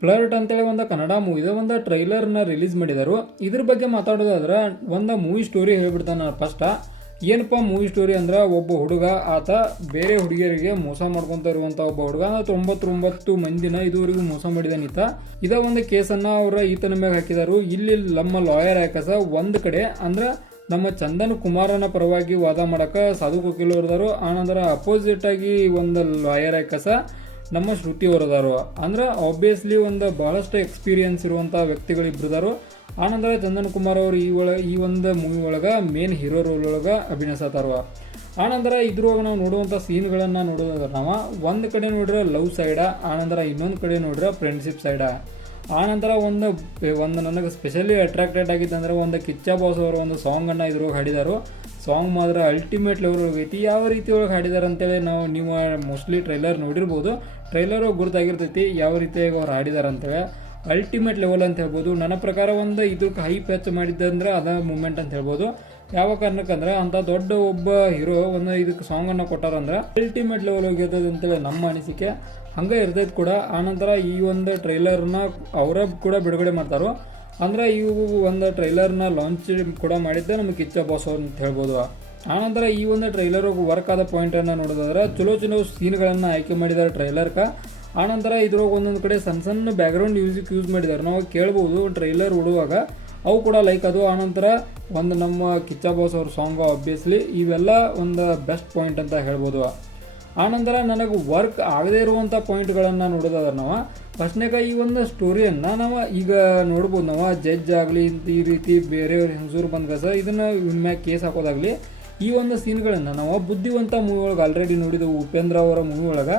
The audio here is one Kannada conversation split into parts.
ಫ್ಲರ್ಟ್ ಅಂತೇಳಿ ಒಂದು ಕನ್ನಡ ಮೂವಿದ ಒಂದು ಟ್ರೈಲರ್ನ ರಿಲೀಸ್ ಮಾಡಿದರು. ಇದ್ರ ಬಗ್ಗೆ ಮಾತಾಡೋದಾದ್ರೆ, ಒಂದು ಮೂವಿ ಸ್ಟೋರಿ ಹೇಳ್ಬಿಡ್ತಾನೆ ಫಸ್ಟ್ ಏನಪ್ಪ ಮೂವಿ ಸ್ಟೋರಿ ಅಂದ್ರೆ, ಒಬ್ಬ ಹುಡುಗ, ಆತ ಬೇರೆ ಹುಡುಗಿಯರಿಗೆ ಮೋಸ ಮಾಡ್ಕೊಂತ ಇರುವಂತ ಒಬ್ಬ ಹುಡುಗ ತೊಂಬತ್ತೊಂಬತ್ತು ಮಂದಿನ ಇದುವರೆಗೂ ಮೋಸ ಮಾಡಿದಾನ ಈತ. ಇದ ಒಂದು ಕೇಸನ್ನ ಅವರ ಈತನ ಮೇಲೆ ಹಾಕಿದಾರು. ಇಲ್ಲಿ ನಮ್ಮ ಲಾಯರ್ ಯಾಕಸ, ಒಂದು ಕಡೆ, ಅಂದ್ರೆ ನಮ್ಮ ಚಂದನ್ ಕುಮಾರನ ಪರವಾಗಿ ವಾದ ಮಾಡಕ ಸಾಧು ಕೋಕಿಲ್ ಅವ್ರದಾರು ಆನಂತರ ಅಪೋಸಿಟ್ ಆಗಿ ಒಂದು ಲಾಯರ್ ಯಾಕಸ ನಮ್ಮ ಶ್ರುತಿ ಅವರದಾರು ಅಂದ್ರೆ ಆಬ್ವಿಯಸ್ಲಿ ಒಂದು ಬಹಳಷ್ಟು ಎಕ್ಸ್ಪೀರಿಯನ್ಸ್ ಇರುವಂಥ ವ್ಯಕ್ತಿಗಳು ಇಬ್ಬರದಾರು ಆನಂತರ ಚಂದನ್ ಕುಮಾರ್ ಅವರು ಈ ಒಳ, ಈ ಒಂದು ಮೂವಿ ಒಳಗೆ ಮೇನ್ ಹೀರೋ ರೋಲ್ ಒಳಗೆ ಅಭಿನಯಿಸತಾರವ ಆನಂತರ ಇದ್ರೊಳಗೆ ನಾವು ನೋಡುವಂಥ ಸೀನ್ಗಳನ್ನು ನೋಡೋದಾದ್ರೆ ನಾವು ಒಂದು ಕಡೆ ನೋಡ್ರೆ ಲವ್ ಸೈಡ ಆನಂತರ ಇನ್ನೊಂದು ಕಡೆ ನೋಡ್ರೆ ಫ್ರೆಂಡ್ಶಿಪ್ ಸೈಡ ಆನಂತರ ಒಂದು ಒಂದು ನನಗೆ ಸ್ಪೆಷಲಿ ಅಟ್ರಾಕ್ಟೆಡ್ ಆಗಿದ್ದು ಅಂದ್ರೆ ಒಂದು ಕಿಚ್ಚ ಬಾಸ್ ಅವರ ಒಂದು ಸಾಂಗನ್ನು ಇದ್ರೊಳಗೆ ಹಾಡಿದಾರು. ಸಾಂಗ್ ಮಾತ್ರ ಅಲ್ಟಿಮೇಟ್ ಲೆವೆಲ್ ಐತಿ. ಯಾವ ರೀತಿ ಒಳಗೆ ಹಾಡಿದಾರೆ ಅಂತೇಳಿ ನಾವು ನೀವು ಮೋಸ್ಟ್ಲಿ ಟ್ರೈಲರ್ ನೋಡಿರ್ಬೋದು. ಟ್ರೈಲರು ಗುರುತಾಗಿರ್ತೈತಿ ಯಾವ ರೀತಿಯಾಗಿ ಅವ್ರು ಹಾಡಿದಾರೆ ಅಂತೇಳಿ. ಅಲ್ಟಿಮೇಟ್ ಲೆವೆಲ್ ಅಂತ ಹೇಳ್ಬೋದು. ನನ್ನ ಪ್ರಕಾರ ಒಂದು ಇದಕ್ಕೆ ಹೈ ಪ್ಯಾಚ್ ಮಾಡಿದ್ದಂದ್ರೆ ಅದ ಮೂಮೆಂಟ್ ಅಂತ ಹೇಳ್ಬೋದು. ಯಾವ ಕಾರಣಕ್ಕಂದ್ರೆ ಅಂತ ದೊಡ್ಡ ಒಬ್ಬ ಹೀರೋ ಒಂದು ಇದಕ್ಕೆ ಸಾಂಗನ್ನು ಕೊಟ್ಟಾರಂದ್ರೆ ಅಲ್ಟಿಮೇಟ್ ಲೆವೆಲ್ ಹೋಗಿರ್ತದೆ ಅಂತೇಳಿ ನಮ್ಮ ಅನಿಸಿಕೆ. ಹಂಗೆ ಇರ್ತೈತೆ ಕೂಡ. ಆನಂತರ ಈ ಒಂದು ಟ್ರೈಲರ್ನ ಅವರ ಕೂಡ ಬಿಡುಗಡೆ ಮಾಡ್ತಾರೋ. ಅಂದ್ರೆ ಇವು ಒಂದು ಟ್ರೈಲರ್ನ ಲಾಂಚ್ ಕೂಡ ಮಾಡಿದ್ದೆ ನಮಗೆ ಕಿಚ್ಚ ಬಾಸ್ ಅಂತ ಹೇಳ್ಬೋದು. ಆನಂತರ ಈ ಒಂದು ಟ್ರೈಲರ್ ವರ್ಕ್ ಆದ ಪಾಯಿಂಟ್ ಅನ್ನ ನೋಡೋದಾದ್ರೆ ಚಲೋ ಚಲೋ ಸೀನ್ಗಳನ್ನು ಆಯ್ಕೆ ಮಾಡಿದ್ದಾರೆ ಟ್ರೈಲರ್ಕ ಆನಂತರ ಇದ್ರೊಳಗೆ ಒಂದೊಂದು ಕಡೆ ಸಣ್ಣ ಸಣ್ಣ ಬ್ಯಾಕ್ಗ್ರೌಂಡ್ ಮ್ಯೂಸಿಕ್ ಯೂಸ್ ಮಾಡಿದ್ದಾರೆ ನಾವು ಕೇಳ್ಬೋದು ಟ್ರೈಲರ್ ಉಡುವಾಗ ಅವು ಕೂಡ ಲೈಕ್ ಅದು. ಆನಂತರ ಒಂದು ನಮ್ಮ ಕಿಚ್ಚ ಬಾಸ್ ಅವ್ರ ಸಾಂಗ್ ಆಬ್ವಿಯಸ್ಲಿ ಇವೆಲ್ಲ ಒಂದು ಬೆಸ್ಟ್ ಪಾಯಿಂಟ್ ಅಂತ ಹೇಳ್ಬೋದು. ಆನಂತರ ನನಗೆ ವರ್ಕ್ ಆಗದೇ ಇರುವಂಥ ಪಾಯಿಂಟ್ಗಳನ್ನು ನೋಡೋದಾದ್ರೆ ನಾವು ಫಸ್ಟ್ನಾಗ ಈ ಒಂದು ಸ್ಟೋರಿಯನ್ನು ನಾವು ಈಗ ನೋಡ್ಬೋದು ನಾವು. ಜಡ್ಜ್ ಆಗಲಿ, ಈ ರೀತಿ ಬೇರೆಯವ್ರ ಹೆಂಗಸೂರು ಕಸ ಇದನ್ನು ವಿಮ್ಯಾಗ ಕೇಸ್ ಹಾಕೋದಾಗಲಿ, ಈ ಒಂದು ಸೀನ್ಗಳನ್ನು ನಾವು ಬುದ್ಧಿವಂತ ಮೂವಿ ಒಳಗೆ ಆಲ್ರೆಡಿ ನೋಡಿದೆವು. ಉಪೇಂದ್ರ ಅವರ ಮೂವಿ ಒಳಗೆ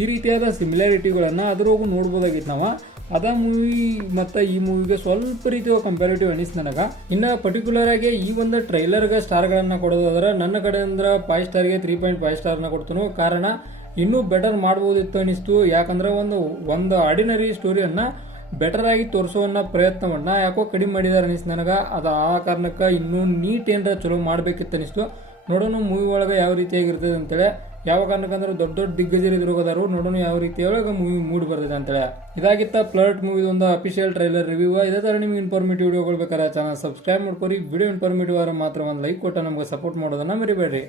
ಈ ರೀತಿಯಾದ ಸಿಮಿಲಾರಿಟಿಗಳನ್ನು ಅದ್ರೊಳಗೂ ನೋಡ್ಬೋದಾಗಿತ್ತು ನಾವು. ಅದ ಮೂವಿ ಮತ್ತು ಈ ಮೂವಿಗೆ ಸ್ವಲ್ಪ ರೀತಿಯ ಕಂಪ್ಯಾರಿಟಿವ್ ಅನಿಸ್ ನನಗೆ. ಇನ್ನು ಪರ್ಟಿಕ್ಯುಲರ್ ಆಗಿ ಈ ಒಂದು ಟ್ರೈಲರ್ಗೆ ಸ್ಟಾರ್ಗಳನ್ನು ಕೊಡೋದಾದ್ರೆ ನನ್ನ ಕಡೆ ಅಂದ್ರೆ ಫೈವ್ ಸ್ಟಾರ್ಗೆ ತ್ರೀ ಪಾಯಿಂಟ್ ಫೈವ್ ಸ್ಟಾರ್ನ ಕೊಡ್ತೀನಿ. ಕಾರಣ ಇನ್ನೂ ಬೆಟರ್ ಮಾಡ್ಬೋದಿತ್ತು ಅನಿಸ್ತು ಯಾಕಂದ್ರೆ ಒಂದು ಒಂದು ಆರ್ಡಿನರಿ ಸ್ಟೋರಿಯನ್ನು ಬೆಟರ್ ಆಗಿ ತೋರಿಸುವನ್ನ ಪ್ರಯತ್ನವನ್ನ ಯಾಕೋ ಕಡಿಮೆ ಮಾಡಿದ್ದಾರೆ ಅನಿಸ್ತು ನನಗೆ. ಅದು ಆ ಕಾರಣಕ್ಕೆ ಇನ್ನೂ ನೀಟ್ ಏನರ ಚಲೋ ಮಾಡಬೇಕಿತ್ತು ಅನಿಸ್ತು ನೋಡೋಣ ಮೂವಿ ಒಳಗೆ ಯಾವ ರೀತಿಯಾಗಿರ್ತದೆ ಅಂತೇಳಿ. ಯಾವ ಕಾರಣಕ್ಕಂದ್ರೆ ದೊಡ್ಡ ದೊಡ್ಡ ದಿಗ್ಗಜರಿಗೆ ಇದ್ರೋಗದಾರು ನೋಡೋಣ ಯಾವ ರೀತಿ ಒಳಗೆ ಮೂವಿ ಮೂಡ್ ಬರ್ತದೆ ಅಂತೇಳಿ. ಇದಾಗಿತ್ತ ಪ್ಲರ್ಟ್ ಮೂವಿ ಒಂದು ಅಫಿಷಿಯಲ್ ಟ್ರೈಲರ್ ರಿವ್ಯೂ ಇದೇ ತರ ನಿಮ್ಗೆ ಇನ್ಫಾರ್ಮೇಟಿವ್ ವಿಡಿಯೋಗಳು ಬೇಕಾದ್ರೆ ಚಾನಲ್ ಸಬ್ಸ್ಕ್ರೈಬ್ ಮಾಡ್ಕೊರಿ. ವಿಡಿಯೋ ಇನ್ಫಾರ್ಮೇಟಿವ್ ಆದ್ರೆ ಮಾತ್ರ ಒಂದು ಲೈಕ್ ಕೊಟ್ಟು ನಮಗೆ ಸಪೋರ್ಟ್ ಮಾಡೋದನ್ನ ಮರಿಬೇಡ್ರಿ.